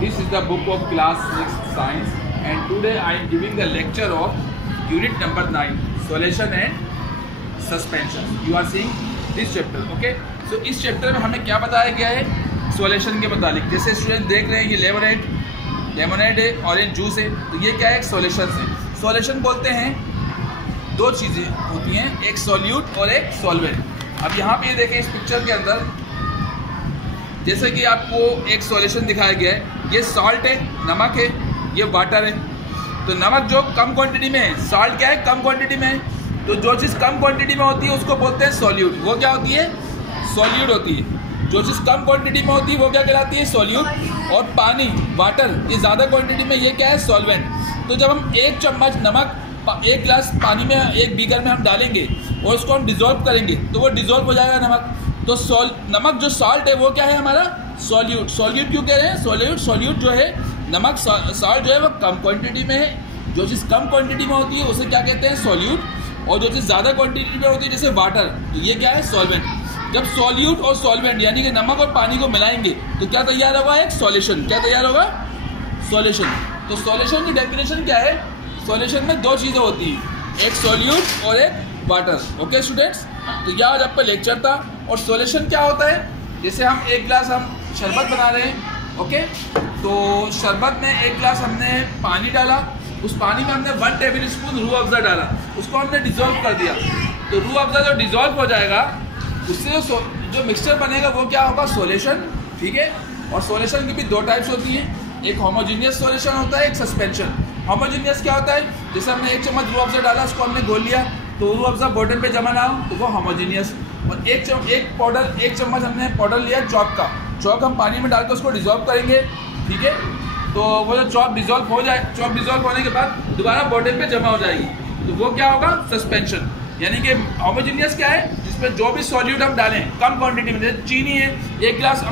This is the book of class 6 science and today I am giving the lecture of unit number 9 solution and suspension. You are seeing this chapter, okay? So इस chapter में हमें क्या बताया गया है solution के मुतालिक। जैसे स्टूडेंट देख रहे हैं ये लेमोनेड है, ऑरेंज जूस है, तो ये क्या है एक सॉल्यूशन है। सॉल्यूशन बोलते हैं दो चीज़ें होती हैं, एक सॉल्यूट और एक सॉल्वेंट। अब यहाँ पे ये देखें इस पिक्चर के अंदर जैसे कि आपको एक सॉल्यूशन दिखाया गया है, ये सॉल्ट है, नमक है, ये वाटर है। तो नमक जो कम क्वांटिटी में है, सॉल्ट क्या है कम क्वांटिटी में है। तो जो चीज़ कम क्वांटिटी में होती है उसको बोलते हैं सॉल्यूट, वो क्या होती है सॉल्यूट होती है। जो चीज़ कम क्वांटिटी में होती है वो क्या कहलाती है सॉल्यूट। और पानी वाटर ये ज़्यादा क्वांटिटी में ये क्या है सॉल्वेंट। तो जब हम एक चम्मच नमक एक गिलास पानी में एक बीकर में हम डालेंगे और उसको हम डिज़ोल्व करेंगे तो वो डिज़ोल्व हो जाएगा नमक। तो नमक जो सॉल्ट है वो क्या है हमारा सॉल्यूट। सॉल्यूट क्यों कह रहे हैं सॉल्यूट जो है नमक सॉल्ट जो है वो कम क्वांटिटी में है। जो चीज़ कम क्वांटिटी में होती है उसे क्या कहते हैं सॉल्यूट। और जो चीज़ ज़्यादा क्वांटिटी में होती है जैसे वाटर, तो ये क्या है सॉल्वेंट। जब सॉल्यूट और सॉल्वेंट यानी कि नमक और पानी को मिलाएंगे तो क्या तैयार होगा एक सॉल्यूशन। क्या तैयार होगा सॉल्यूशन। तो सॉल्यूशन की डेफिनेशन क्या है, सॉल्यूशन में दो चीज़ें होती हैं, एक सॉल्यूट और एक वाटर। ओके स्टूडेंट्स, तो यह आज आपका लेक्चर था। और सॉल्यूशन क्या होता है, जैसे हम एक गिलास हम शरबत बना रहे हैं, ओके, तो शरबत में एक गिलास हमने पानी डाला, उस पानी में हमने 1 टेबल स्पून रूह अफ़ज़ा डाला, उसको हमने डिज़ोल्व कर दिया। तो रूह अफ़ज़ा जो डिज़ोल्व हो जाएगा उससे जो मिक्सचर बनेगा वो क्या होगा सॉल्यूशन, ठीक है। और सॉल्यूशन की भी दो टाइप्स होती हैं, एक होमोजीनियस सॉल्यूशन होता है, एक सस्पेंशन। होमोजीनियस क्या होता है, जैसे हमने एक चम्मच रूह अफ़ज़ा डाला, उसको हमने घोल लिया तो रूह अफ़ज़ा बॉटल पे जमा ना हो तो वो होमोजीनियस। और एक चम्मच हमने पाउडर लिया चॉक का, चॉक हम पानी में डाल के उसको डिज़ोल्व करेंगे, ठीक है। तो वो जो चॉक डिज़ोल्व हो जाए, चॉक डिज़ोल्व होने के बाद दोबारा बॉटल पे जमा हो जाएगी, तो वो क्या होगा सस्पेंशन। यानी कि होमोजीनियस क्या है, जिसमें जो भी सॉल्यूट हम डालें कम क्वांटिटी में, जैसे चीनी है, एक गिलास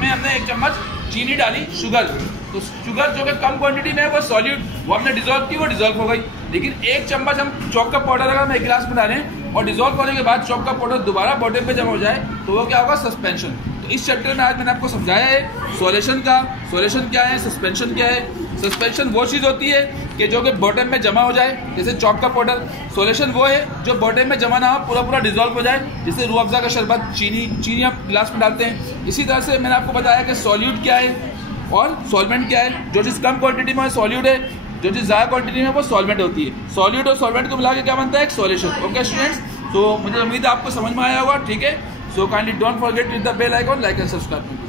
में हमने 1 चम्मच चीनी डाली शुगर, तो शुगर जो कि कम क्वांटिटी में है वो सॉल्यूट, वो हमने डिज़ोल्व की, वो डिज़ोल्व हो गई। लेकिन 1 चम्मच हम चॉक का पाउडर अगर हम 1 गिलास में डालें और डिज़ोल्व होने के बाद चॉक का पाउडर दोबारा बॉटल पे जमा हो जाए तो वो क्या होगा सस्पेंशन। तो इस चैप्टर में आज मैंने आपको समझाया है सॉल्यूशन क्या है, सस्पेंशन क्या है। सस्पेंशन वो चीज़ होती है कि जो कि बॉटल में जमा हो जाए, जैसे चॉक का पाउडर। सॉल्यूशन वो है जो बॉटल में जमा ना हो, पूरा डिज़ोल्व हो जाए, जैसे रूह अफ़ज़ा का शरबत, चीनी आप गिलास में डालते हैं। इसी तरह से मैंने आपको बताया कि सॉल्यूट क्या है और सॉल्वेंट क्या है। जो चीज़ कम क्वांटिटी में सॉल्यूट है, जो चीज़ ज़्यादा क्वांटिटी में वो सॉल्वेंट होती है। सॉल्यूट और सॉल्वेंट को मिला के क्या बनता है एक सॉल्यूशन। ओके स्टूडेंट्स, तो मुझे उम्मीद है आपको समझ में आया होगा, ठीक है। So kindly don't forget to hit the bell icon, like and subscribe.